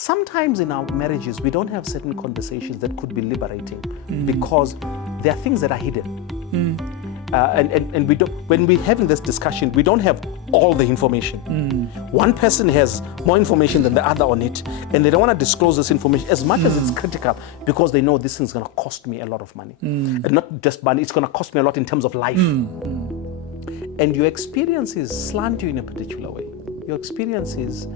Sometimes in our marriages, we don't have certain conversations that could be liberating because there are things that are hidden. And we don't, when we're having this discussion, we don't have all the information. One person has more information than the other on it, and they don't want to disclose this information as much as it's critical because they know this thing's going to cost me a lot of money. And not just money, it's going to cost me a lot in terms of life. And your experiences slant you in a particular way. Your experiences,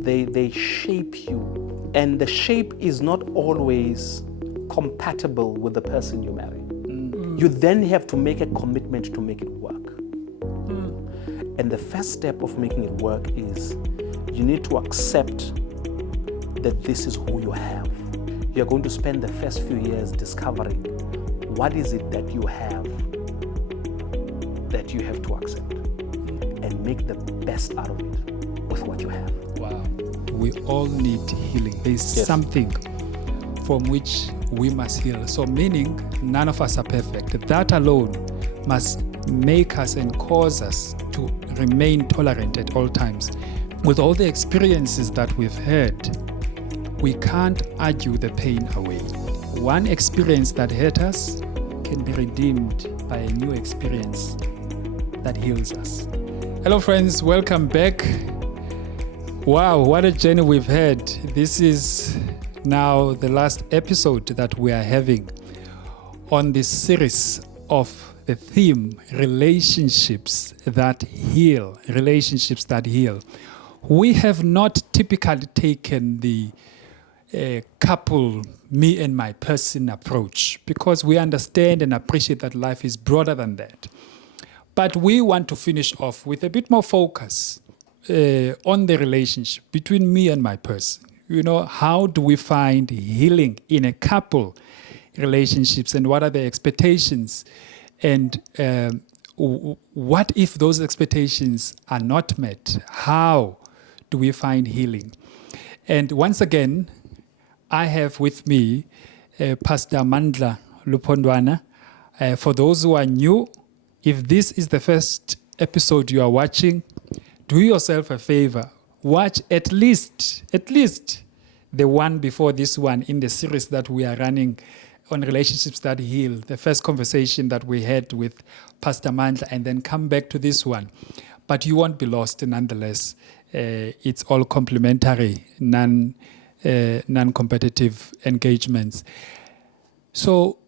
they shape you. And the shape is not always compatible with the person you marry. You then have to make a commitment to make it work. And the first step of making it work is you need to accept that this is who you have. You're going to spend the first few years discovering what is it that you have to accept and make the best out of it with what you have. Wow. We all need healing. There's something from which we must heal. So meaning none of us are perfect. That alone must make us and cause us to remain tolerant at all times. With all the experiences that we've had, we can't argue the pain away. One experience that hurt us can be redeemed by a new experience that heals us. Hello friends, welcome back. Wow, what a journey we've had. This is now the last episode that we are having on this series of the theme, relationships that heal. Relationships that heal. We have not typically taken the couple, me and my person approach because we understand and appreciate that life is broader than that. But we want to finish off with a bit more focus on the relationship between me and my person. You know, how do we find healing in a couple relationships and what are the expectations? And what if those expectations are not met? How do we find healing? And once again, I have with me Pastor Mandla Lupondwana. For those who are new, if this is the first episode you are watching, do yourself a favor. Watch at least the one before this one in the series that we are running on relationships that heal, the first conversation that we had with Pastor Mandla, and then come back to this one. But you won't be lost nonetheless. It's all complementary, non-competitive engagements. So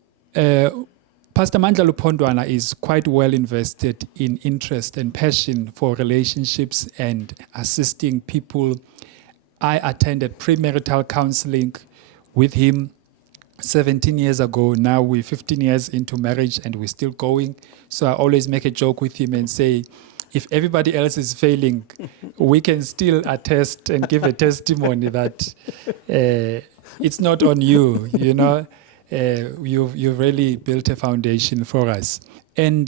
Pastor Mandla Lupondwana is quite well invested in interest and passion for relationships and assisting people. I attended premarital counseling with him 17 years ago. Now we're 15 years into marriage and we're still going. So I always make a joke with him and say, if everybody else is failing, we can still attest and give a testimony that it's not on you, you know. You've really built a foundation for us. And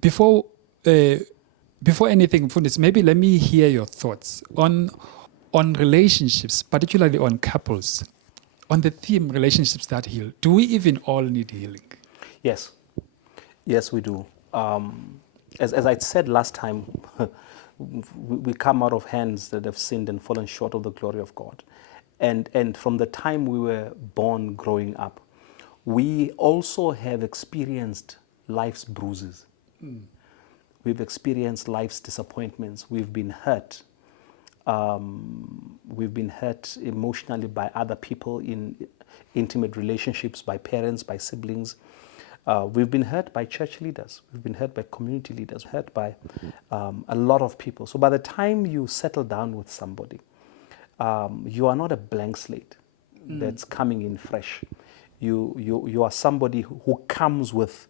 before anything, Fundis, maybe let me hear your thoughts on relationships, particularly on couples, on the theme relationships that heal. Do we even all need healing? Yes, we do. As I said last time, we come out of hands that have sinned and fallen short of the glory of God. And from the time we were born growing up, we also have experienced life's bruises. We've experienced life's disappointments. We've been hurt. We've been hurt emotionally by other people in intimate relationships, by parents, by siblings. We've been hurt by church leaders. We've been hurt by community leaders, hurt by a lot of people. So by the time you settle down with somebody, you are not a blank slate that's coming in fresh. You are somebody who comes with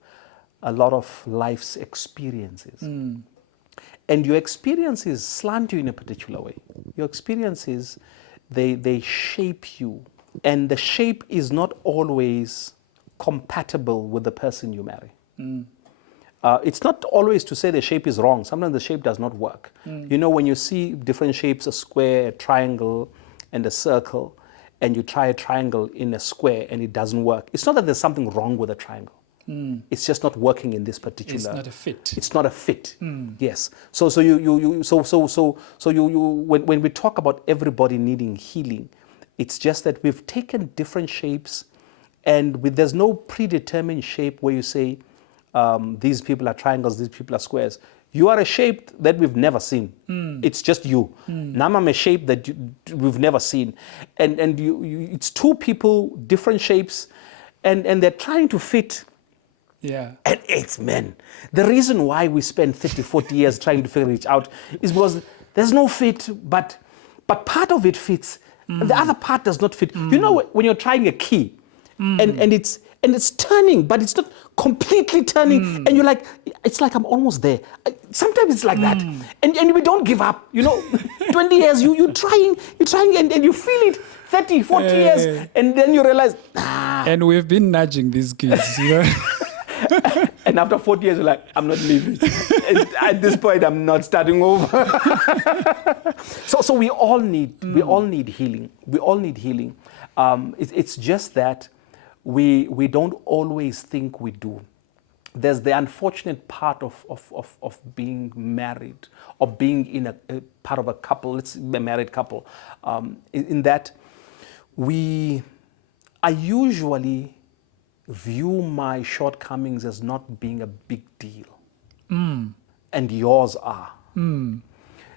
a lot of life's experiences. And your experiences slant you in a particular way. Your experiences, they shape you. And the shape is not always compatible with the person you marry. It's not always to say the shape is wrong. Sometimes the shape does not work. You know, when you see different shapes, a square, a triangle, and a circle, and you try a triangle in a square and it doesn't work, it's not that there's something wrong with the triangle. It's just not working in this particular. It's not a fit. It's not a fit. Yes. So when we talk about everybody needing healing, It's just that we've taken different shapes, and there's no predetermined shape where you say, these people are triangles, these people are squares. You are a shape that we've never seen. It's just you. Now I'm a shape that we've never seen. And it's two people, different shapes, and they're trying to fit. Yeah. And it's men. The reason why we spend 30, 40 years trying to figure it out is because there's no fit, but part of it fits. And the other part does not fit. You know, when you're trying a key and it's turning, but it's not completely turning. And you're like, it's like I'm almost there. Sometimes it's like that. And we don't give up. You know, 20 years, you're trying and you feel it 30, 40 years. And then you realize, And we've been nudging these kids, you know. And after 40 years, you're like, I'm not leaving. And at this point, I'm not starting over. So we all need healing. We all need healing. It's just that we don't always think we do. There's the unfortunate part of being married, or being in a part of a couple. Let's be a married couple. In that I usually view my shortcomings as not being a big deal, and yours are.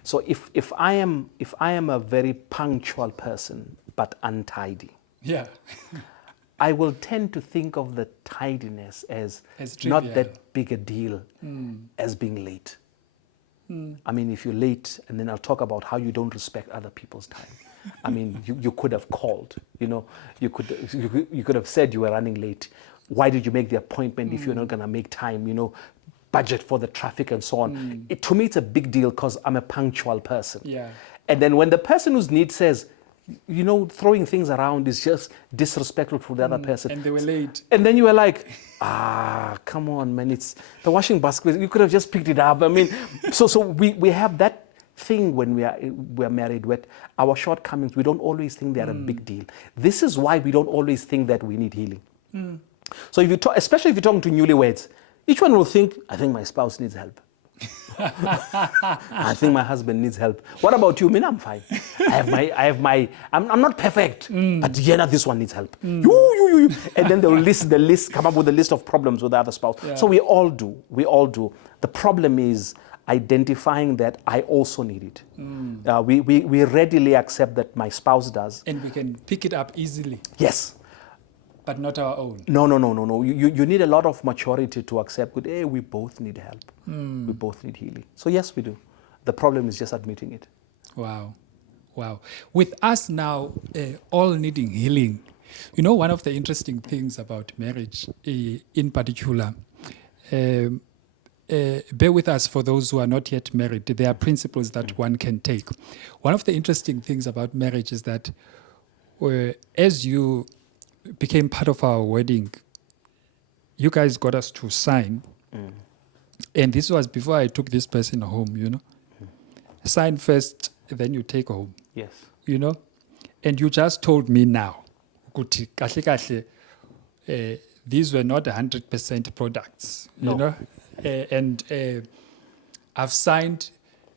So if I am a very punctual person but untidy, Yeah. I will tend to think of the tidiness as trivial. not that big a deal as being late. I mean, if you're late, and then I'll talk about how you don't respect other people's time. I mean, you could have called, you know, you could have said you were running late. Why did you make the appointment if you're not going to make time, you know, budget for the traffic and so on. To me, it's a big deal because I'm a punctual person. Yeah. And then when the person whose need says, you know, throwing things around is just disrespectful to the other person. And they were late. And then you were like, come on, man, it's the washing basket. You could have just picked it up. I mean, so we have that thing when we are married, where our shortcomings, we don't always think they are a big deal. This is why we don't always think that we need healing. So if you talk, especially if you're talking to newlyweds, each one will think, I think my spouse needs help. I think my husband needs help. What about you? I mean, I'm fine. I'm not perfect, but yeah, this one needs help. You. And then they'll come up with a list of problems with the other spouse. Yeah. So we all do. The problem is identifying that I also need it. We readily accept that my spouse does. And we can pick it up easily. Yes. But not our own. No. You need a lot of maturity to accept that, hey, we both need help. We both need healing. So yes, we do. The problem is just admitting it. Wow. With us now all needing healing, you know, one of the interesting things about marriage in particular, bear with us for those who are not yet married. There are principles that one can take. One of the interesting things about marriage is that as you became part of our wedding, you guys got us to sign. And this was before I took this person home, you know. Sign first, then you take home. Yes. You know. And you just told me now, these were not 100% products, you know. And I've signed,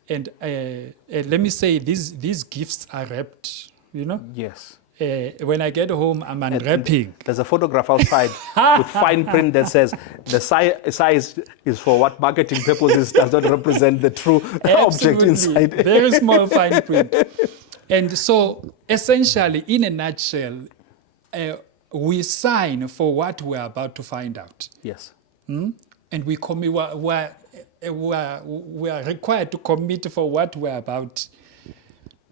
and let me say, these gifts are wrapped, you know. Yes. When I get home, I'm unwrapping. There's a photograph outside with fine print that says the size is for what marketing purposes, does not represent the true object inside. Very small fine print. And so, essentially, in a nutshell, we sign for what we're about to find out. Yes. And we are required to commit for what we're about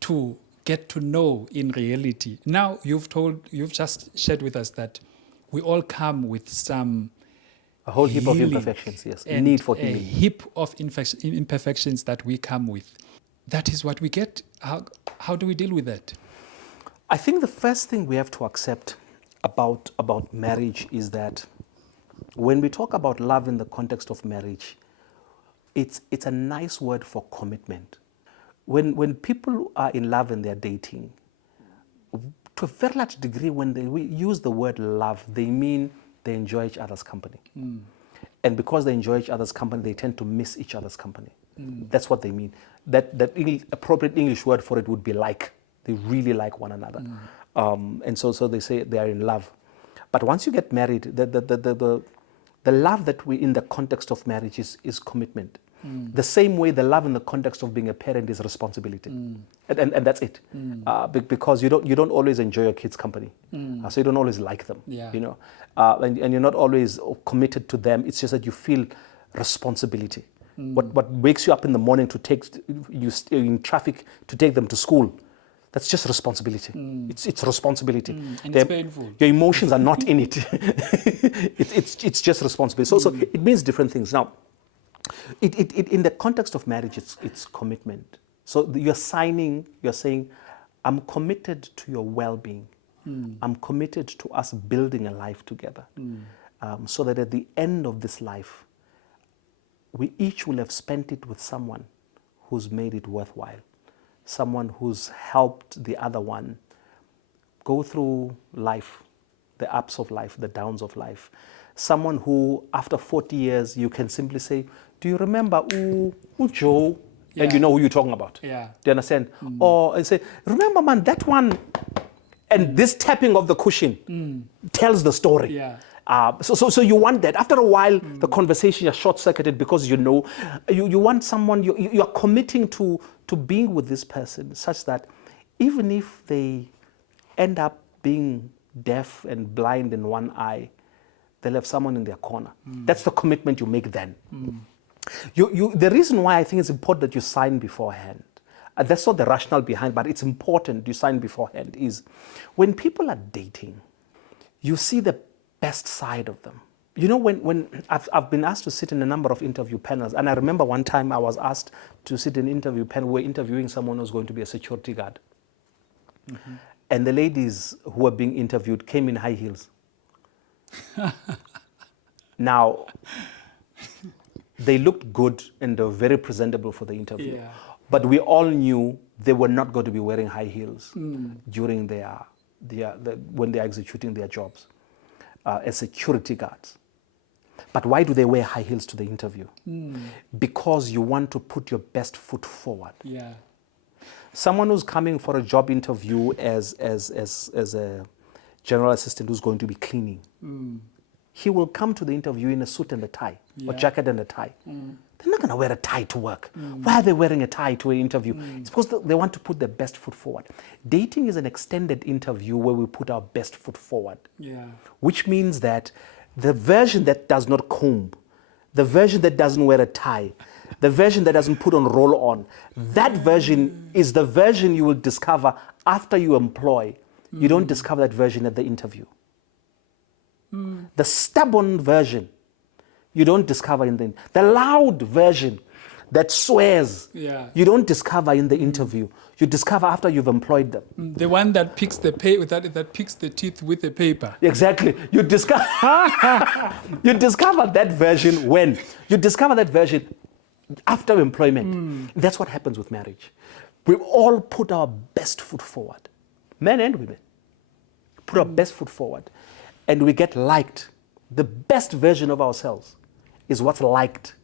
to get to know in reality. Now, you've just shared with us that we all come with a whole heap of imperfections, yes, need for healing. A heap of imperfections that we come with. That is what we get. How do we deal with that? I think the first thing we have to accept about marriage is that when we talk about love in the context of marriage, it's a nice word for commitment. When people are in love and they're dating, to a very large degree, when they use the word love, they mean they enjoy each other's company. And because they enjoy each other's company, they tend to miss each other's company. That's what they mean. That appropriate English word for it would be like. They really like one another. And so they say they are in love. But once you get married, the love that we in the context of marriage is commitment. The same way the love in the context of being a parent is responsibility, and that's it. Because you don't always enjoy your kids' company, so you don't always like them. Yeah. You know, and you're not always committed to them. It's just that you feel responsibility. What wakes you up in the morning to take you in traffic to take them to school, that's just responsibility. It's responsibility. And it's painful. Your emotions are not in it. It's just responsibility. So it means different things. Now, it in the context of marriage, it's commitment. So you're saying, I'm committed to your well-being. I'm committed to us building a life together. So that at the end of this life, we each will have spent it with someone who's made it worthwhile. Someone who's helped the other one go through life, the ups of life, the downs of life. Someone who, after 40 years, you can simply say, do you remember Joe? Yeah. And you know who you're talking about. Yeah. Do you understand? Or say, remember, man, that one. And this tapping of the cushion tells the story. Yeah. So you want that. After a while, the conversation is short-circuited because you know, you want someone, you are committing to being with this person such that even if they end up being deaf and blind in one eye, they'll have someone in their corner. That's the commitment you make then. The reason why I think it's important that you sign beforehand, that's not the rationale behind, but it's important you sign beforehand, is when people are dating, you see the best side of them. You know, when I've been asked to sit in a number of interview panels, and I remember one time I was asked to sit in an interview panel. We were interviewing someone who was going to be a security guard. And the ladies who were being interviewed came in high heels. Now, they looked good and they were very presentable for the interview. Yeah. But we all knew they were not going to be wearing high heels during when they're executing their jobs as security guards. But why do they wear high heels to the interview? Because you want to put your best foot forward. Yeah. Someone who's coming for a job interview as a general assistant who's going to be cleaning, he will come to the interview in a suit and a tie, or jacket and a tie. They're not going to wear a tie to work. Why are they wearing a tie to an interview? It's because they want to put their best foot forward. Dating is an extended interview where we put our best foot forward. Yeah. Which means that the version that does not comb, the version that doesn't wear a tie, the version that doesn't put on roll-on, that version is the version you will discover after you employ. You don't discover that version at the interview. The stubborn version, you don't discover in the loud version that swears, you don't discover in the interview. You discover after you've employed them. The one that picks the that picks the teeth with the paper. Exactly. You discover you discover that version when? You discover that version after employment. That's what happens with marriage. We all put our best foot forward. Men and women. Put our best foot forward. And we get liked. The best version of ourselves is what's liked.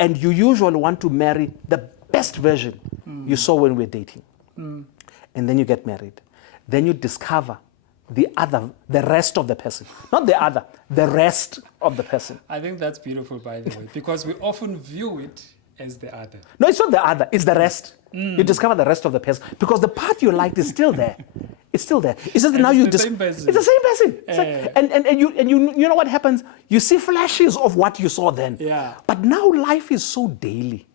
And you usually want to marry the best version you saw when we're dating. And then you get married. Then you discover the rest of the person. Not the other, the rest of the person. I think that's beautiful, by the way, because we often view it as the other. No, it's not the other, it's the rest. You discover the rest of the person. Because the part you liked is still there. It's still there. It's just that now you the same person. It's the same person. It's like, and you know what happens? You see flashes of what you saw then. Yeah. But now life is so daily.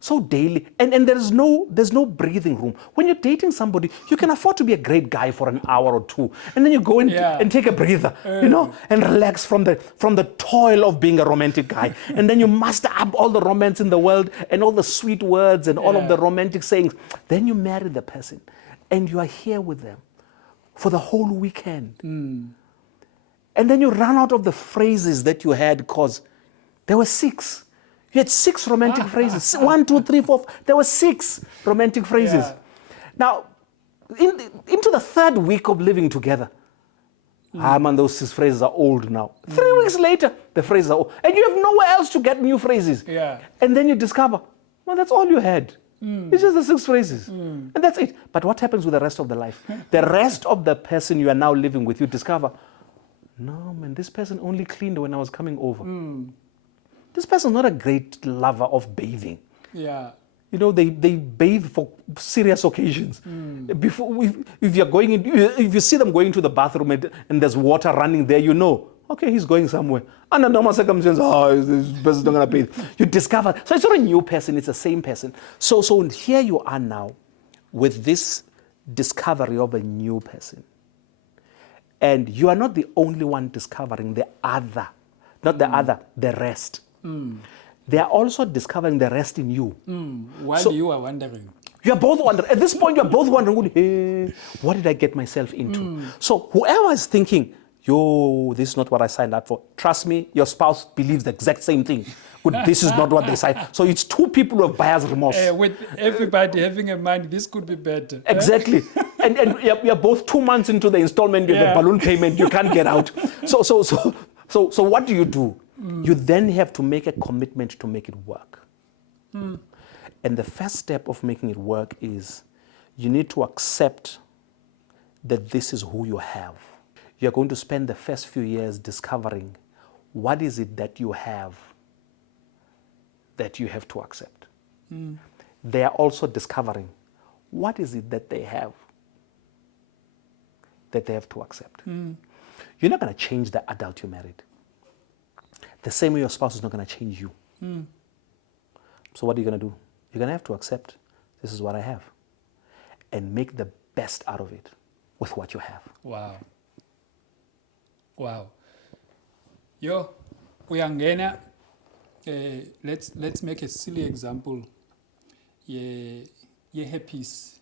So daily. And there's no breathing room. When you're dating somebody, you can afford to be a great guy for an hour or two. And then you go and take a breather, you know, and relax from the toil of being a romantic guy. And then you muster up all the romance in the world and all the sweet words and all of the romantic sayings. Then you marry the person. And you are here with them for the whole weekend. And then you run out of the phrases that you had because there were 6. You had 6 romantic phrases. 1, 2, 3, 4. There were 6 romantic phrases. Yeah. Now, into the 3rd week of living together, man, those 6 phrases are old now. 3 weeks later, the phrases are old. And you have nowhere else to get new phrases. Yeah. And then you discover, well, that's all you had. It's just the 6 phrases. And that's it. But what happens with the rest of the life? The rest of the person you are now living with, you discover, no, man, this person only cleaned when I was coming over. This person's not a great lover of bathing. Yeah. You know, they bathe for serious occasions. Before, if you're going in, if you see them going to the bathroom and there's water running there, you know, okay, he's going somewhere. Under normal circumstances, this person's not gonna bathe. You discover, so it's not a new person, it's the same person. So here you are now with this discovery of a new person. And you are not the only one discovering the other, not the other, the rest. They are also discovering the rest in you. While you are wondering. You are both wondering. At this point, you are both wondering, hey, what did I get myself into? So whoever is thinking, yo, this is not what I signed up for. Trust me, your spouse believes the exact same thing. But this is not what they signed. So it's 2 people who have buyer's remorse. With everybody having a mind, this could be better. Exactly. And you're both 2 months into the installment, you have the balloon payment, you can't get out. So what do? You then have to make a commitment to make it work. And the first step of making it work is you need to accept that this is who you have. You're going to spend the first few years discovering what is it that you have to accept. They are also discovering what is it that they have to accept. You're not going to change the adult you married. The same way your spouse is not going to change you. So what are you going to do? You're going to have to accept this is what I have and make the best out of it with what you have. Wow. Yo, uyangena. Let's make a silly example. Ye herpes.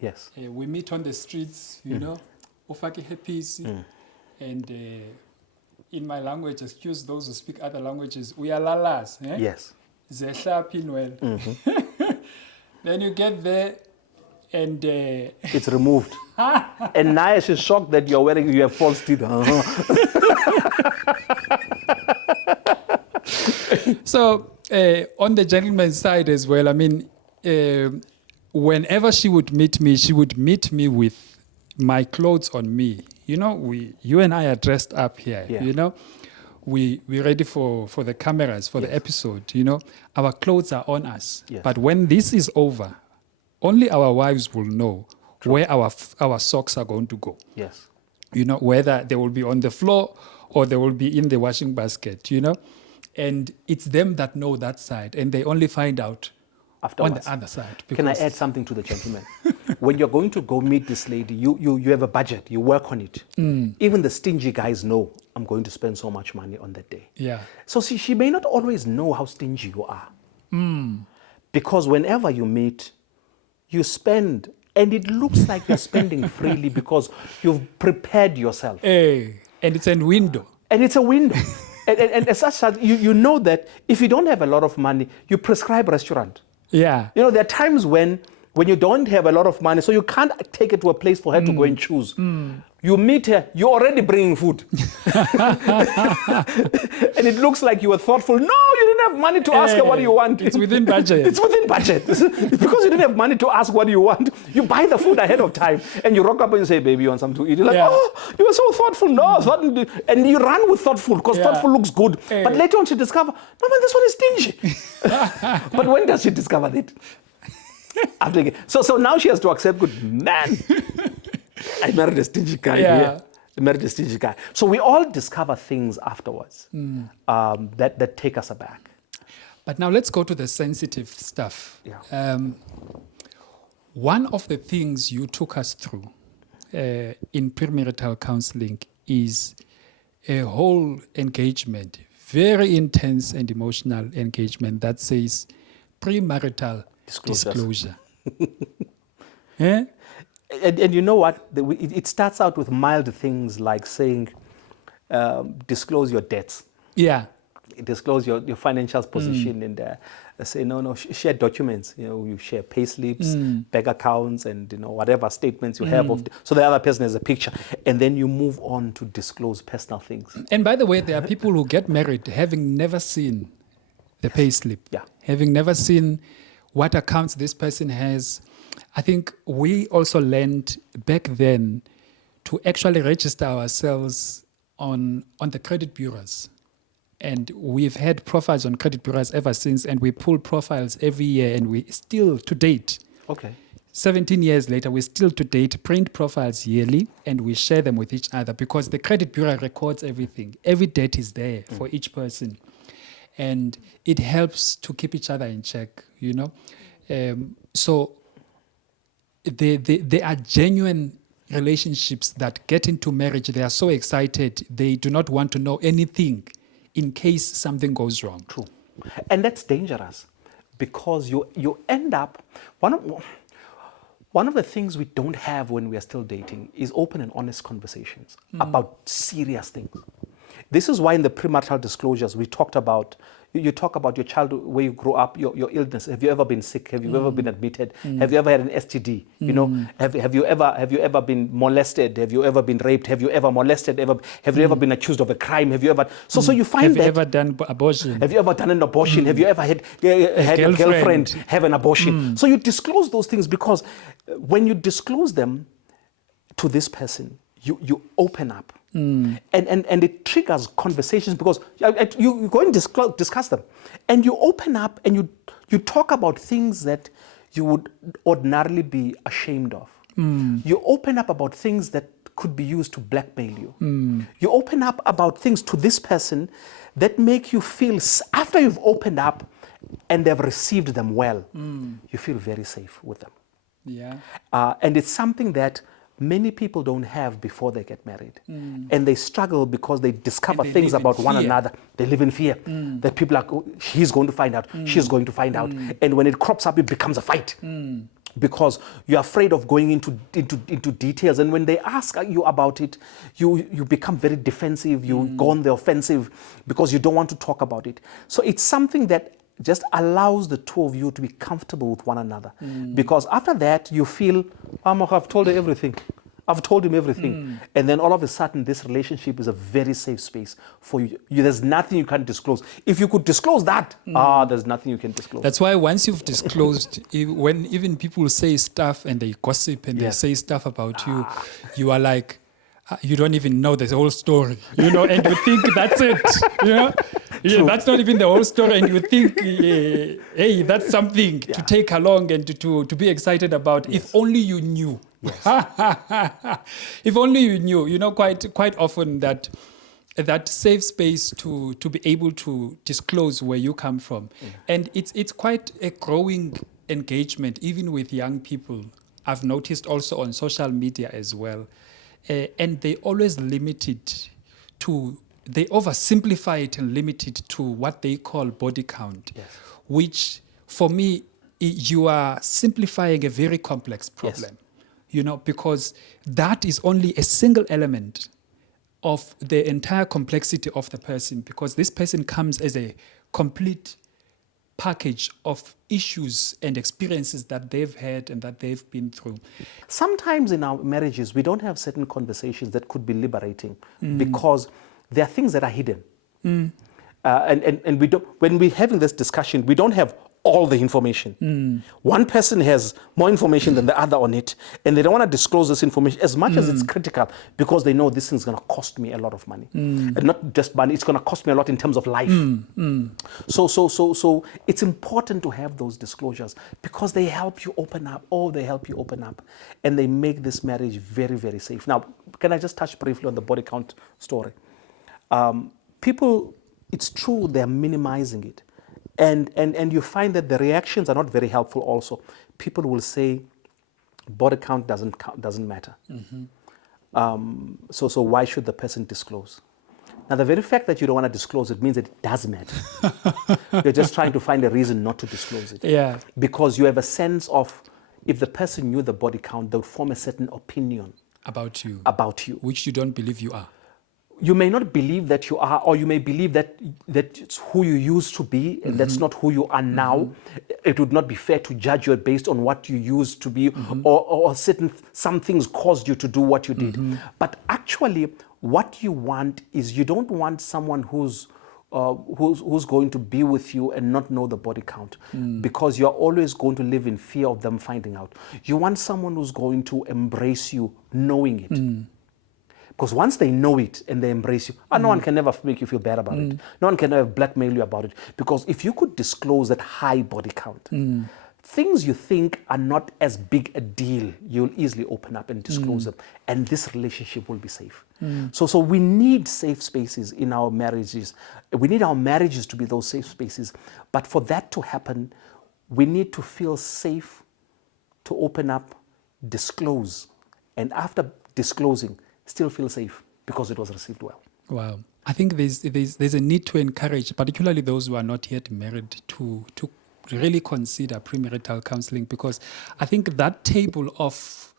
Yes. We meet on the streets, you know, ufake herpes, and in my language, excuse those who speak other languages, uyalalas. Yes. Zehla pinwell. Then you get there, and it's removed. And Naya is shocked that you have false teeth. So on the gentleman's side as well, I mean, whenever she would meet me with my clothes on me. You know, you and I are dressed up here. Yeah. You know, we're ready for the cameras for the episode. You know, our clothes are on us. Yes. But when this is over, only our wives will know where our socks are going to go. Yes. You know, whether they will be on the floor or they will be in the washing basket, you know. And it's them that know that side, and they only find out afterwards. On the other side. Can I add something to the gentleman? When you're going to go meet this lady, you have a budget, you work on it. Even the stingy guys know, I'm going to spend so much money on that day. Yeah. So see, she may not always know how stingy you are. Because whenever you meet, you spend, and it looks like you're spending freely because you've prepared yourself. Hey, and it's a window. And it's a window. and as such, you know that if you don't have a lot of money, you prescribe restaurant. Yeah. You know, there are times when you don't have a lot of money, so you can't take her to a place for her to go and choose. You meet her, you're already bringing food. And it looks like you were thoughtful. No, you didn't have money to ask her what you want. It's within budget. It's within budget. Because you didn't have money to ask what you want, you buy the food ahead of time and you rock up and you say, baby, you want something to eat? You're like, oh, you were so thoughtful. No, and you run with thoughtful because thoughtful looks good. But later on she discover, no man, this one is stingy. But when does she discover that? So now she has to accept, good man, I married a stingy guy here. I married a stingy guy. So we all discover things afterwards that take us aback. But now let's go to the sensitive stuff. Yeah. One of the things you took us through in premarital counseling is a whole engagement, very intense and emotional engagement that says premarital disclosure. Yeah? And you know what? It starts out with mild things like saying, disclose your debts. Yeah. Disclose your financial position and say, no, share documents. You know, you share pay slips, bank accounts, and whatever statements you have so the other person has a picture. And then you move on to disclose personal things. And by the way, there are people who get married having never seen the pay slip. Yeah. Having never seen what accounts this person has. I think we also learned back then to actually register ourselves on the credit bureaus. And we've had profiles on credit bureaus ever since, and we pull profiles every year, and we still, to date, Okay. 17 years later, we still to date print profiles yearly, and we share them with each other because the credit bureau records everything. Every debt is there for each person. And it helps to keep each other in check, you know. So they are genuine relationships that get into marriage. They are so excited. They do not want to know anything in case something goes wrong. True. And that's dangerous because you end up, one of the things we don't have when we are still dating is open and honest conversations about serious things. This is why in the premarital disclosures we talked about, you talk about your childhood, where you grew up, your illness. Have you ever been sick? Have you ever been admitted? Have you ever had an STD? You know, have you ever been molested? Have you ever been raped? Have you ever molested? Have you ever been accused of a crime? Have you ever? So you find have that. Have you ever done abortion? Have you ever done an abortion? Have you ever had a girlfriend have an abortion? So you disclose those things because when you disclose them to this person, you open up. And it triggers conversations because you go and discuss them. And you open up and you talk about things that you would ordinarily be ashamed of. You open up about things that could be used to blackmail you. You open up about things to this person that make you feel, after you've opened up and they've received them well, you feel very safe with them. Yeah. And it's something that many people don't have before they get married. And they struggle because they discover things about one another. They live in fear that people are, he's going to find out, she's going to find out. And when it crops up, it becomes a fight. Because you're afraid of going into details. And when they ask you about it, you become very defensive. You go on the offensive because you don't want to talk about it. So it's something that just allows the two of you to be comfortable with one another. Because after that, you feel, I've told her everything. I've told him everything. And then all of a sudden, this relationship is a very safe space for you. There's nothing you can't disclose. If you could disclose that, there's nothing you can disclose. That's why once you've disclosed, when even people say stuff and they gossip and they say stuff about you, you are like, you don't even know the whole story, you know, and you think that's it, you know. Yeah, that's not even the whole story, and you think, hey, that's something to take along and to be excited about. Yes. If only you knew. Yes. If only you knew. You know, quite often that safe space to be able to disclose where you come from, and it's quite a growing engagement even with young people. I've noticed also on social media as well, and they always limit it to. They oversimplify it and limit it to what they call body count, which for me, you are simplifying a very complex problem, you know, because that is only a single element of the entire complexity of the person, because this person comes as a complete package of issues and experiences that they've had and that they've been through. Sometimes in our marriages, we don't have certain conversations that could be liberating because there are things that are hidden. And we don't, when we're having this discussion, we don't have all the information. One person has more information than the other on it, and they don't want to disclose this information as much as it's critical, because they know this thing's going to cost me a lot of money. And not just money, it's going to cost me a lot in terms of life. So it's important to have those disclosures because they help you open up, and they make this marriage very, very safe. Now, can I just touch briefly on the body count story? People, it's true, they're minimizing it. And you find that the reactions are not very helpful also. People will say, body count doesn't matter. So why should the person disclose? Now, the very fact that you don't want to disclose it means that it does matter. You're just trying to find a reason not to disclose it. Yeah. Because you have a sense of, if the person knew the body count, they would form a certain opinion about you, which you don't believe you are. You may not believe that you are, or you may believe that it's who you used to be, and that's not who you are now. It would not be fair to judge you based on what you used to be, or some things caused you to do what you did. But actually, what you want is, you don't want someone who's who's going to be with you and not know the body count, because you're always going to live in fear of them finding out. You want someone who's going to embrace you knowing it. Because once they know it and they embrace you, no one can ever make you feel bad about it. No one can ever blackmail you about it. Because if you could disclose that high body count, things you think are not as big a deal, you'll easily open up and disclose them. And this relationship will be safe. So we need safe spaces in our marriages. We need our marriages to be those safe spaces. But for that to happen, we need to feel safe to open up, disclose. And after disclosing, still feel safe because it was received well. Wow. I think there's a need to encourage, particularly those who are not yet married, to really consider premarital counseling, because I think that table of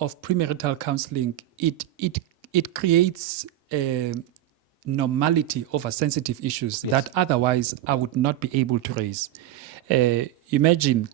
premarital counseling, it creates a normality over sensitive issues that otherwise I would not be able to raise. Imagine,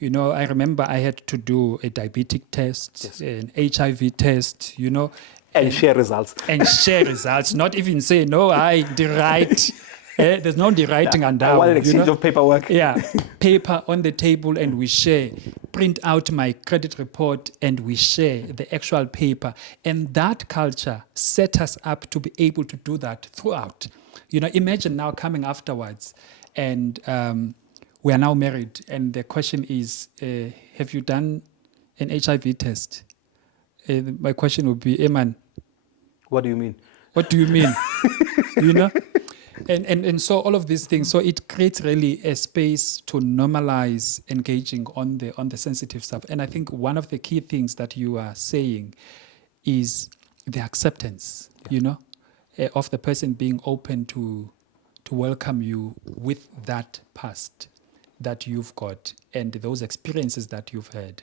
I remember I had to do a diabetic test, an HIV test, And share results. And share results. Not even say, no, I write. There's no writing and down. What an exchange of paperwork. Yeah, paper on the table and we share. Print out my credit report and we share the actual paper. And that culture set us up to be able to do that throughout. Imagine now coming afterwards and we are now married. And the question is, have you done an HIV test? My question would be, Eman, what do you mean? What do you mean? And so all of these things, so it creates really a space to normalize engaging on the sensitive stuff. And I think one of the key things that you are saying is the acceptance, of the person being open to welcome you with that past that you've got and those experiences that you've had.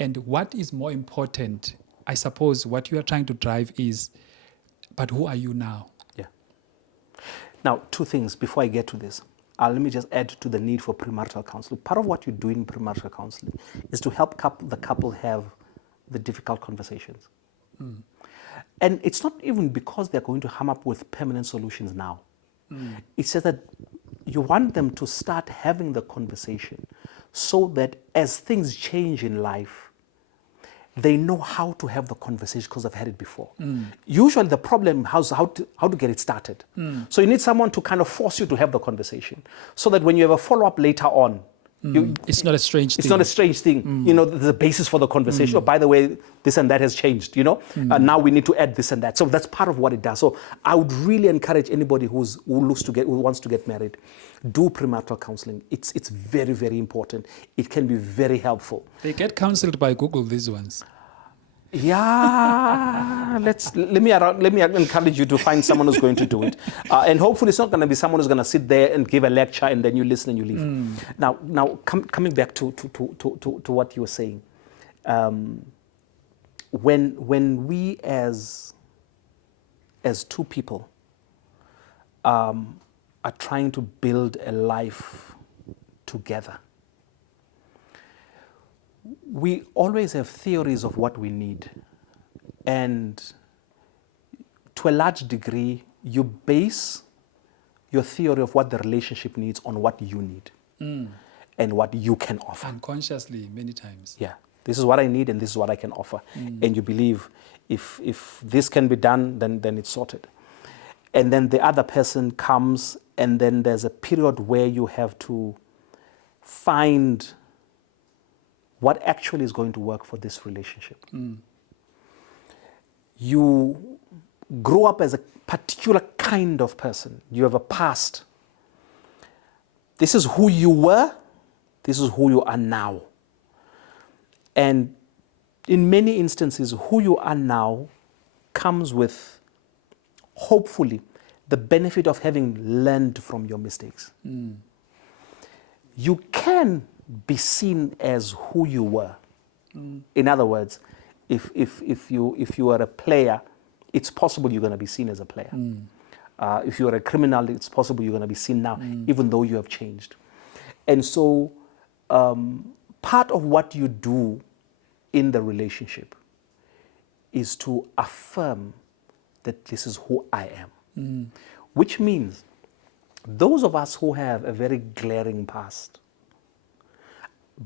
And what is more important, I suppose what you are trying to drive is, but who are you now? Yeah. Now, two things before I get to this. Let me just add to the need for premarital counseling. Part of what you do in premarital counseling is to help the couple have the difficult conversations. And it's not even because they're going to come up with permanent solutions now. It's just that you want them to start having the conversation so that as things change in life, they know how to have the conversation because they've had it before. Usually the problem is how to get it started. So you need someone to kind of force you to have the conversation so that when you have a follow-up later on, it's not a strange thing. It's not a strange thing. There's a basis for the conversation. Oh, by the way, this and that has changed, now we need to add this and that. So that's part of what it does. So I would really encourage anybody who wants to get married, do premarital counseling. It's very, very important. It can be very helpful. They get counseled by Google, these ones. Yeah, let me encourage you to find someone who's going to do it, and hopefully it's not going to be someone who's going to sit there and give a lecture and then you listen and you leave. Now, coming back to what you were saying, when we as two people are trying to build a life together, we always have theories of what we need. And to a large degree, you base your theory of what the relationship needs on what you need and what you can offer. Unconsciously, many times. Yeah. This is what I need and this is what I can offer. And you believe if this can be done, then it's sorted. And then the other person comes and then there's a period where you have to find what actually is going to work for this relationship. You grow up as a particular kind of person. You have a past. This is who you were. This is who you are now. And in many instances, who you are now comes with, hopefully, the benefit of having learned from your mistakes. You can be seen as who you were. In other words, if you are a player, it's possible you're going to be seen as a player. If you are a criminal, it's possible you're going to be seen now, even though you have changed. And so part of what you do in the relationship is to affirm that this is who I am. Which means Those of us who have a very glaring past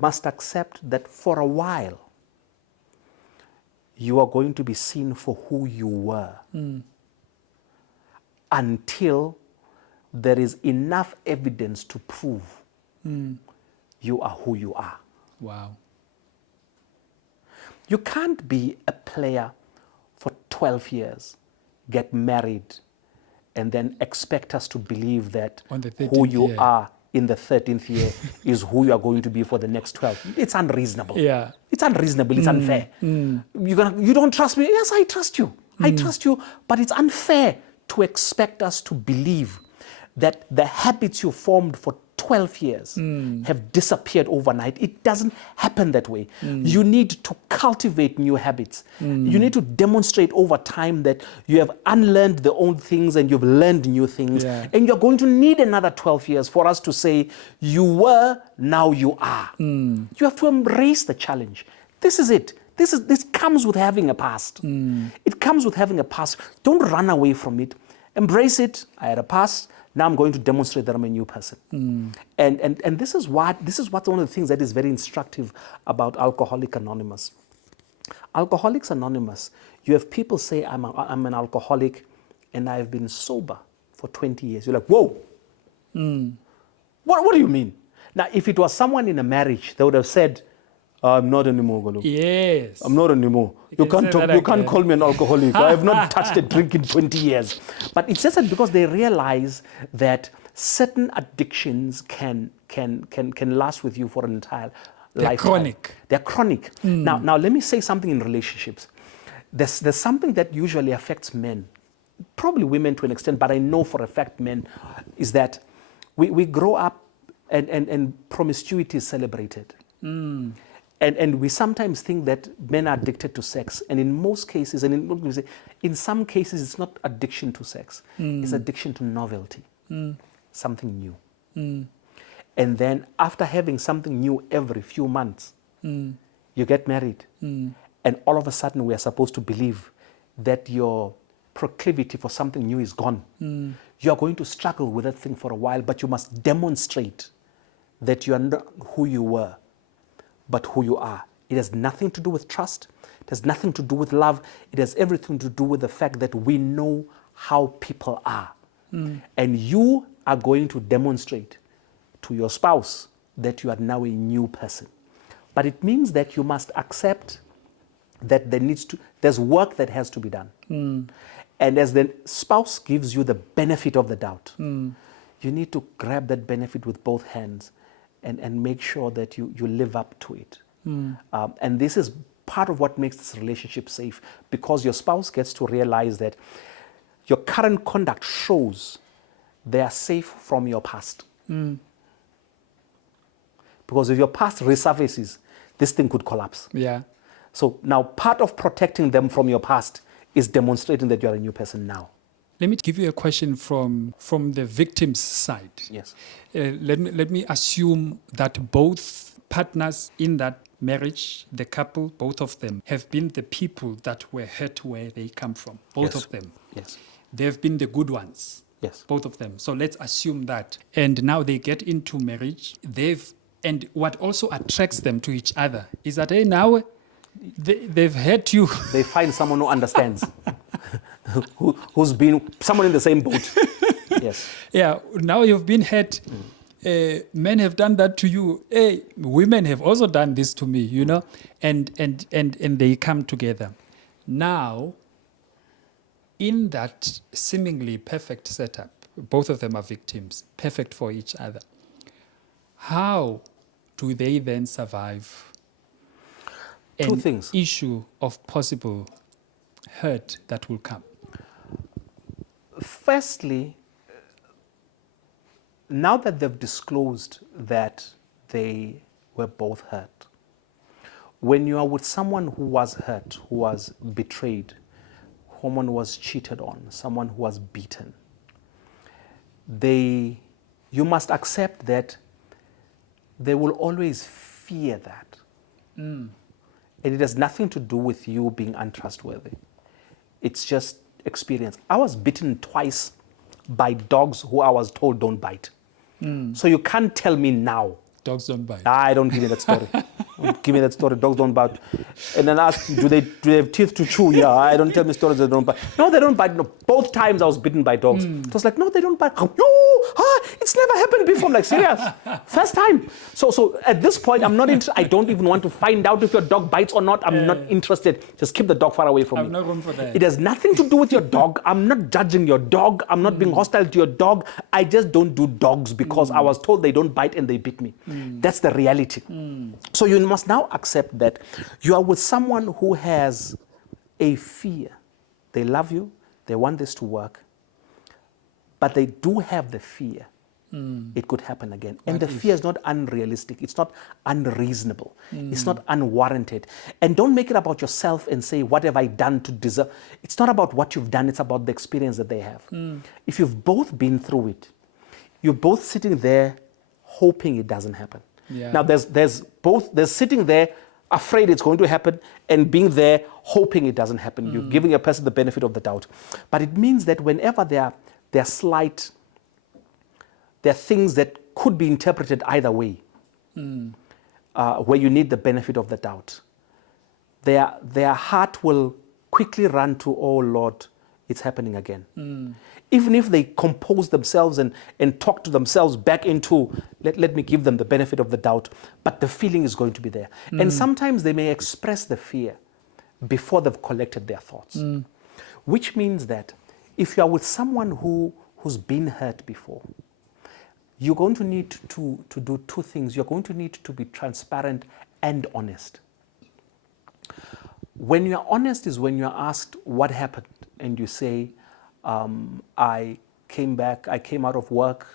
must accept that for a while you are going to be seen for who you were until there is enough evidence to prove you are who you are. Wow. You can't be a player for 12 years, get married, and then expect us to believe that On the who 13th you year. are in the 13th year is who you are going to be for the next 12. It's unreasonable. Yeah. It's unreasonable. It's unfair. You don't trust me? Yes, I trust you. I trust you. But it's unfair to expect us to believe that the habits you formed for 12 years have disappeared overnight. It doesn't happen that way. You need to cultivate new habits. You need to demonstrate over time that you have unlearned the old things and you've learned new things. Yeah. And you're going to need another 12 years for us to say, you were, now you are. You have to embrace the challenge. This is it. This comes with having a past. It comes with having a past. Don't run away from it. Embrace it. I had a past. Now I'm going to demonstrate that I'm a new person. And this is what's one of the things that is very instructive about Alcoholics Anonymous. Alcoholics Anonymous, you have people say, I'm an alcoholic and I've been sober for 20 years. You're like, whoa. What do you mean? Now, if it was someone in a marriage, they would have said, I'm not anymore, Golo. Yes. I'm not anymore. You can't call me an alcoholic. I have not touched a drink in 20 years. But it's just that because they realize that certain addictions can last with you for an entire lifetime. Chronic. They're chronic. Now let me say something in relationships. There's something that usually affects men, probably women to an extent, but I know for a fact men, is that we grow up and promiscuity is celebrated. And we sometimes think that men are addicted to sex. And in most cases, and in some cases, it's not addiction to sex. It's addiction to novelty, something new. And then after having something new every few months, you get married. And all of a sudden, we are supposed to believe that your proclivity for something new is gone. You are going to struggle with that thing for a while, but you must demonstrate that you are not who you were, but who you are. It has nothing to do with trust. It has nothing to do with love. It has everything to do with the fact that we know how people are. And you are going to demonstrate to your spouse that you are now a new person. But it means that you must accept that there's work that has to be done. And as the spouse gives you the benefit of the doubt, you need to grab that benefit with both hands and make sure that you live up to it. And this is part of what makes this relationship safe, because your spouse gets to realize that your current conduct shows they are safe from your past. Because if your past resurfaces, this thing could collapse. Yeah. So now part of protecting them from your past is demonstrating that you're a new person now. Let me give you a question from the victim's side. Yes. Let me assume that both partners in that marriage, the couple, both of them, have been the people that were hurt where they come from. Both Yes. of them. Yes. They've been the good ones. Yes. Both of them. So let's assume that. And now they get into marriage. And what also attracts them to each other is that, hey, now they've hurt you. They find someone who understands, who's been someone in the same boat. Yes. Yeah, now you've been hurt. Men have done that to you. Hey, women have also done this to me, you know, and they come together. Now, in that seemingly perfect setup, both of them are victims, perfect for each other. How do they then survive Two an things. issue of possible hurt that will come? Firstly, now that they've disclosed that they were both hurt, when you are with someone who was hurt, who was betrayed, someone who was cheated on, someone who was beaten, you must accept that they will always fear that. And it has nothing to do with you being untrustworthy. It's just experience. I was beaten twice by dogs who I was told don't bite. So you can't tell me now. Dogs don't bite. I don't give me that story. Don't give me that story. Dogs don't bite. And then ask, do they have teeth to chew? Yeah, I don't tell me stories that don't bite. No, they don't bite. No, both times I was bitten by dogs. It was like, no, they don't bite. No, it's never happened before. I'm like, serious? First time. So at this point, I'm not interested. I don't even want to find out if your dog bites or not. I'm not interested. Just keep the dog far away from me. I have no room for that. It has nothing to do with your dog. I'm not judging your dog. I'm not being hostile to your dog. I just don't do dogs because I was told they don't bite and they bit me. That's the reality. So you must now accept that you are with someone who has a fear. They love you. They want this to work. But they do have the fear. It could happen again. And the fear is not unrealistic. It's not unreasonable. It's not unwarranted. And don't make it about yourself and say, what have I done to deserve? It's not about what you've done. It's about the experience that they have. If you've both been through it, you're both sitting there hoping it doesn't happen. Yeah. Now, there's sitting there afraid it's going to happen and being there hoping it doesn't happen. You're giving a person the benefit of the doubt. But it means that whenever there are things that could be interpreted either way, where you need the benefit of the doubt, their heart will quickly run to, oh Lord, it's happening again. Even if they compose themselves and talk to themselves back into, let me give them the benefit of the doubt, but the feeling is going to be there. And sometimes they may express the fear before they've collected their thoughts, which means that if you are with someone who's been hurt before, you're going to need to do two things. You're going to need to be transparent and honest. When you're honest is when you're asked what happened and you say, I came out of work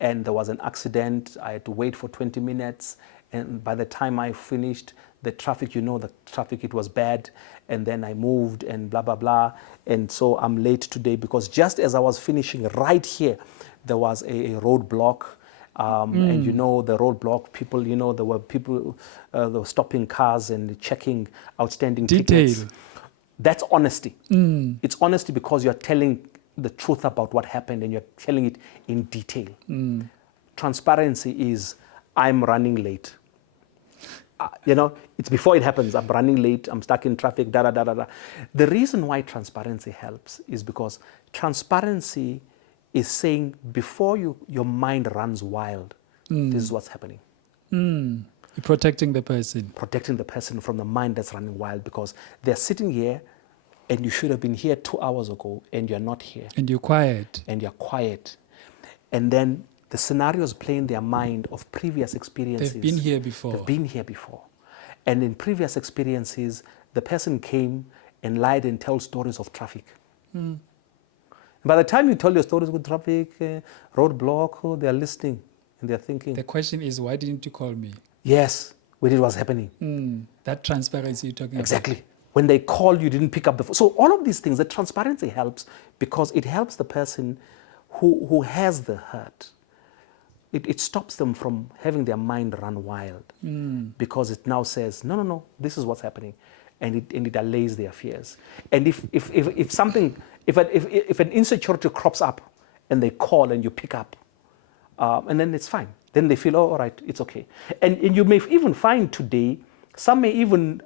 and there was an accident. I had to wait for 20 minutes. And by the time I finished, the traffic, it was bad. And then I moved and blah, blah, blah. And so I'm late today because just as I was finishing right here, there was a roadblock. And the roadblock, people, there were people that were stopping cars and checking outstanding tickets. That's honesty. It's honesty because you're telling the truth about what happened and you're telling it in detail. Transparency is, I'm running late. It's before it happens. I'm running late. I'm stuck in traffic, da, da, da, da, da. The reason why transparency helps is because transparency is saying before your mind runs wild, this is what's happening. You're protecting the person. Protecting the person from the mind that's running wild because they're sitting here and you should have been here 2 hours ago and you're not here. And you're quiet. And you're quiet. And then the scenarios play in their mind of previous experiences. They've been here before. They've been here before. And in previous experiences, the person came and lied and told stories of traffic. By the time you tell your stories with traffic, roadblock, they're listening and they're thinking. The question is, why didn't you call me? Yes, when it was happening. That transparency you're talking about. Exactly. When they call, you didn't pick up the phone. So all of these things, the transparency helps because it helps the person who has the hurt. It stops them from having their mind run wild because it now says, no, this is what's happening. And it allays their fears. And if an insecurity crops up and they call and you pick up, and then it's fine. Then they feel, oh, all right, it's okay. And you may even find today, some may even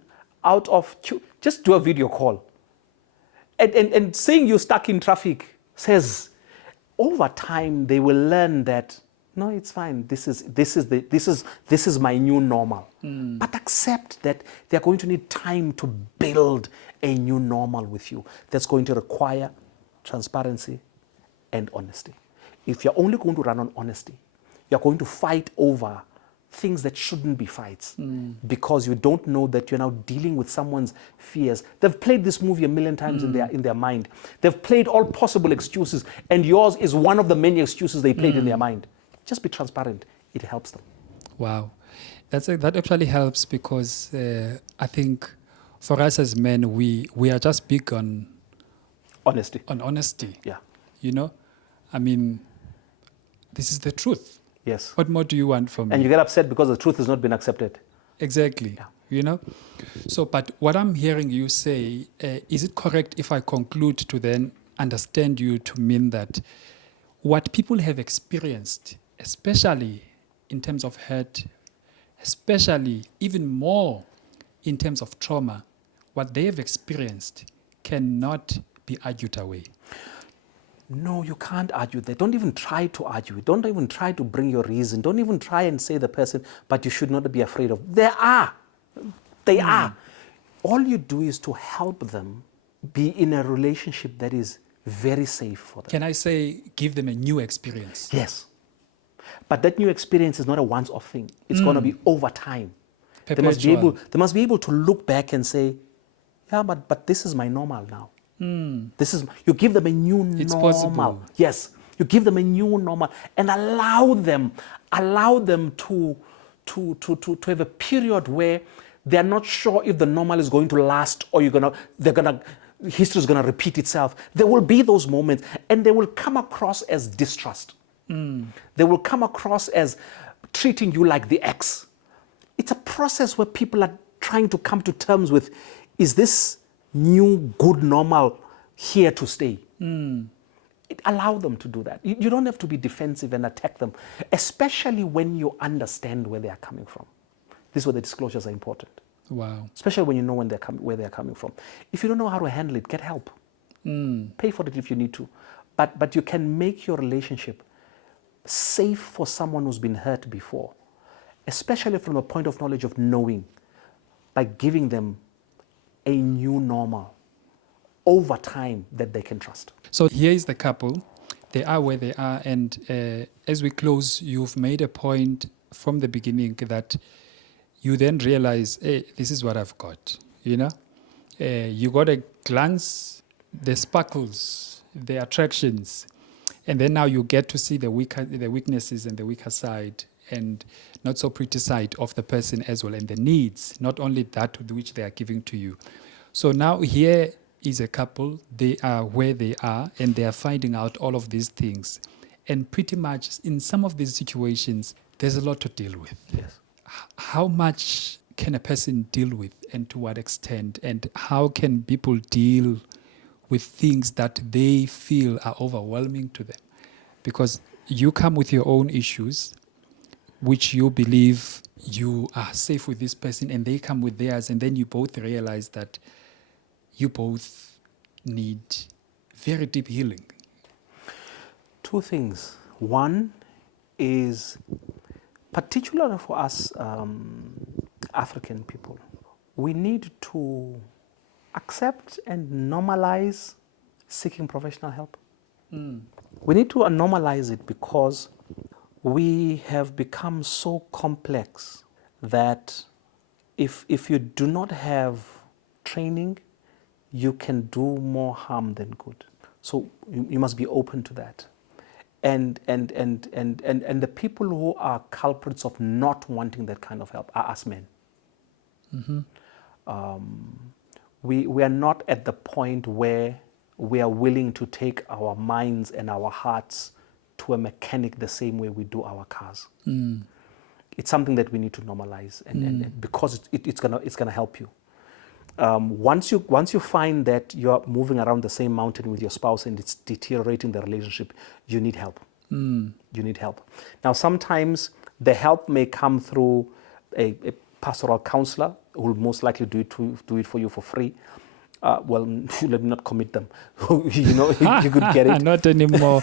just do a video call. And saying you're stuck in traffic says, over time, they will learn that, no, it's fine. This is my new normal. But accept that they're going to need time to build a new normal with you. That's going to require transparency and honesty. If you're only going to run on honesty, you're going to fight over things that shouldn't be fights because you don't know that you're now dealing with someone's fears. They've played this movie a million times in their mind. They've played all possible excuses, and yours is one of the many excuses they played in their mind. Just be transparent. It helps them. Wow. That actually helps because I think for us as men, we are just big on honesty. On honesty. Yeah. I mean, this is the truth. Yes. What more do you want from me? And you get upset because the truth has not been accepted. Exactly. Yeah. So, but what I'm hearing you say, is it correct if I conclude to then understand you to mean that what people have experienced, especially in terms of hurt, especially even more in terms of trauma, what they have experienced cannot be argued away. No, you can't argue that. Don't even try to argue it. Don't even try to bring your reason. Don't even try and say the person, but you should not be afraid of. They are. All you do is to help them be in a relationship that is very safe for them. Can I say, give them a new experience? Yes. But that new experience is not a once-off thing. It's going to be over time. They must be able to look back and say, yeah, but this is my normal now. You give them a new normal. It's possible. Yes. You give them a new normal and allow them to have a period where they're not sure if the normal is going to last or history is going to repeat itself. There will be those moments and they will come across as distrust. They will come across as treating you like the ex. It's a process where people are trying to come to terms with, is this new good normal here to stay? Allow them to do that. You don't have to be defensive and attack them, especially when you understand where they are coming from. This is where the disclosures are important. Wow. Especially when you know where they're coming from. If you don't know how to handle it, get help. Pay for it if you need to. But you can make your relationship safe for someone who's been hurt before, especially from a point of knowledge of knowing, by giving them a new normal over time that they can trust. So here is the couple. They are where they are. And as we close, you've made a point from the beginning that you then realize, hey, this is what I've got. You know, you got a glance, the sparkles, the attractions, and then now you get to see the weaknesses and the weaker side and not so pretty side of the person as well, and the needs, not only that which they are giving to you. So now here is a couple, they are where they are, and they are finding out all of these things. And pretty much in some of these situations, there's a lot to deal with. Yes. How much can a person deal with, and to what extent? And how can people deal with things that they feel are overwhelming to them? Because you come with your own issues, which you believe you are safe with this person, and they come with theirs, and then you both realize that you both need very deep healing. Two things. One is, particularly for us African people, we need to accept and normalize seeking professional help. We need to normalize it because we have become so complex that if you do not have training, you can do more harm than good. So you must be open to that. And the people who are culprits of not wanting that kind of help are us men. We are not at the point where we are willing to take our minds and our hearts to a mechanic the same way we do our cars. It's something that we need to normalize, and because it's gonna help you. Once you find that you're moving around the same mountain with your spouse and it's deteriorating the relationship, you need help. You need help. Now, sometimes the help may come through a pastoral counselor who will most likely do it for you for free. Well, let me not commit them. You could get it. Not anymore.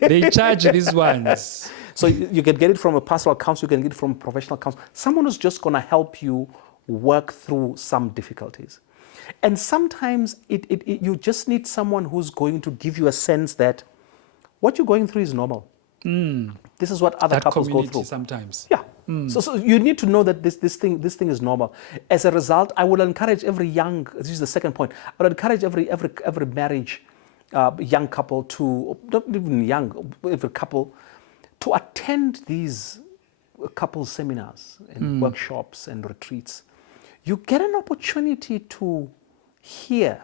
They charge these ones. So you can get it from a pastoral counselor, you can get it from a professional counselor. Someone who's just going to help you work through some difficulties. And sometimes you just need someone who's going to give you a sense that what you're going through is normal. This is what other couples go through. Sometimes. Yeah. So you need to know that this thing is normal. As a result, I would encourage every young, this is the second point, I would encourage every marriage, young couple to, not even young, every couple, to attend these couple seminars and workshops and retreats. You get an opportunity to hear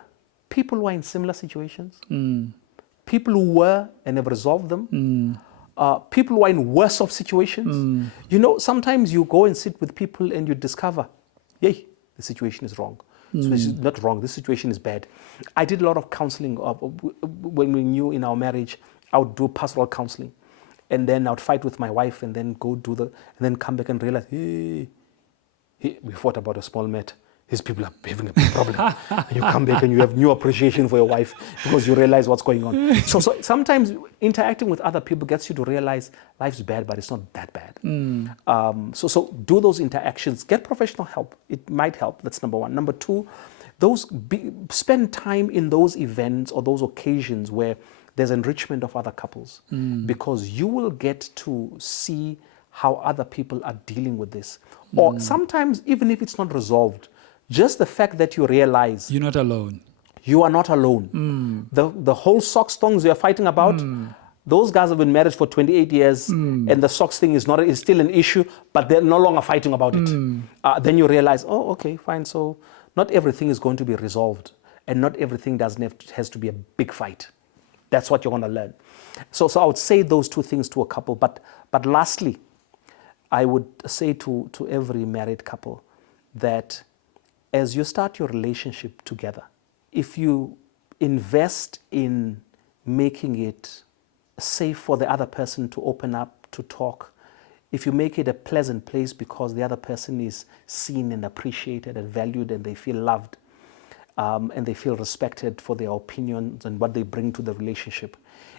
people who are in similar situations, people who were and have resolved them, people who are in worse off situations. Sometimes you go and sit with people and you discover, yay, the situation is wrong. So this is not wrong, this situation is bad. I did a lot of counseling when we knew in our marriage, I would do pastoral counseling, and then I would fight with my wife, and then and then come back and realize, hey, we fought about a small matter. These people are having a big problem. And you come back and you have new appreciation for your wife because you realize what's going on. So sometimes interacting with other people gets you to realize life's bad, but it's not that bad. So do those interactions. Get professional help. It might help. That's number one. Number two, spend time in those events or those occasions where there's enrichment of other couples, because you will get to see how other people are dealing with this. Or sometimes, even if it's not resolved, just the fact that you realize you're not alone. You are not alone. The whole socks thongs you're fighting about, those guys have been married for 28 years, and the socks thing is still an issue, but they're no longer fighting about it. Then you realize, oh, okay, fine. So not everything is going to be resolved, and not everything has to be a big fight. That's what you're going to learn. So I would say those two things to a couple. But lastly, I would say to every married couple that as you start your relationship together, if you invest in making it safe for the other person to open up, to talk, if you make it a pleasant place because the other person is seen and appreciated and valued and they feel loved, and they feel respected for their opinions and what they bring to the relationship,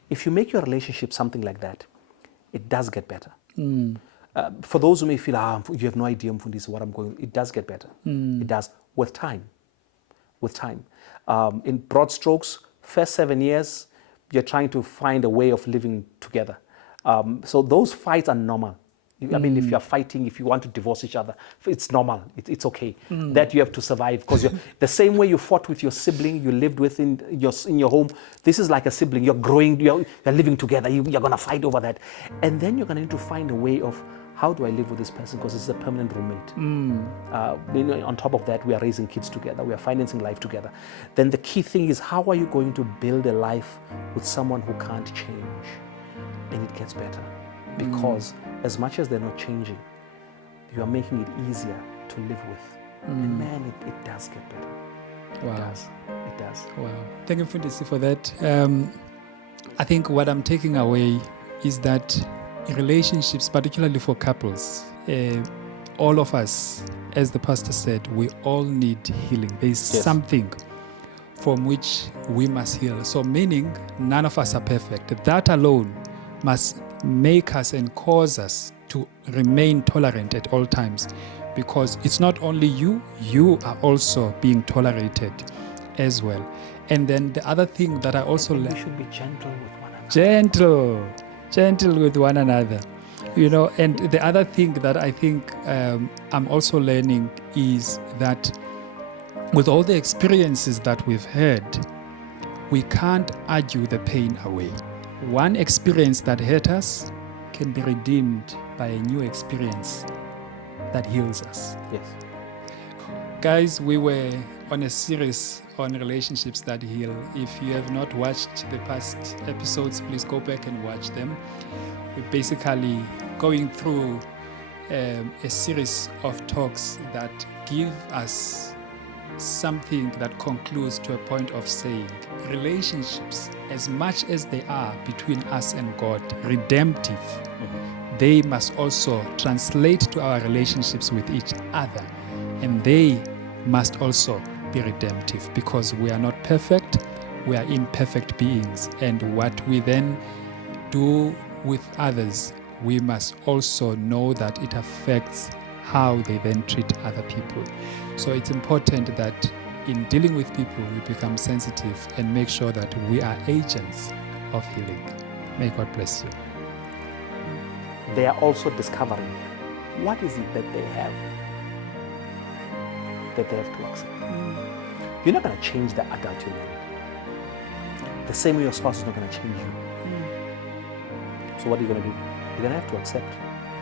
if you make your relationship something like that, it does get better. For those who may feel, you have no idea, Mfundisi, what I'm going, it does get better. It does, with time. In broad strokes, first 7 years, you're trying to find a way of living together. So those fights are normal. I mean, if you're fighting, if you want to divorce each other, it's normal. It's okay. That you have to survive, because the same way you fought with your sibling you lived with in your home, this is like a sibling. You're growing, you're living together. You're going to fight over that. And then you're going to need to find a way of, how do I live with this person? Because it's a permanent roommate. On top of that, we are raising kids together. We are financing life together. Then the key thing is, how are you going to build a life with someone who can't change? And it gets better. Because as much as they're not changing, you are making it easier to live with. And man, it does get better. Wow. It does. Wow. Thank you, Mfundisi, for that. I think what I'm taking away is that in relationships, particularly for couples, all of us, as the pastor said, we all need healing. There's something from which we must heal. So meaning none of us are perfect. That alone must make us and cause us to remain tolerant at all times, because it's not only you are also being tolerated as well. And then the other thing that I also learned, we should be gentle with one another. Gentle with one another, and the other thing that I think I'm also learning is that with all the experiences that we've had, we can't argue the pain away. One experience that hurt us can be redeemed by a new experience that heals us. Yes. Guys, we were on a series on relationships that heal. If you have not watched the past episodes, please go back and watch them. We're basically going through a series of talks that give us something that concludes to a point of saying relationships, as much as they are between us and God, redemptive, they must also translate to our relationships with each other, and they must also be redemptive, because we are not perfect, we are imperfect beings, and what we then do with others, we must also know that it affects how they then treat other people. So it's important that in dealing with people, we become sensitive and make sure that we are agents of healing. May God bless you. They are also discovering what is it that they have to accept. You're not going to change the adult you married. The same way your spouse is not going to change you. So what are you going to do? You're going to have to accept,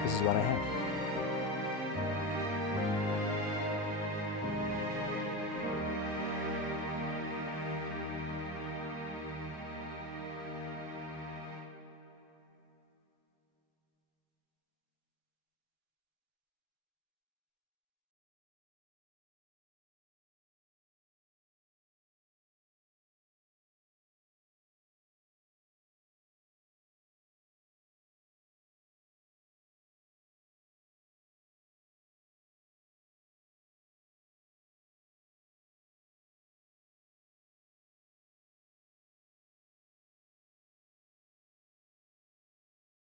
this is what I have.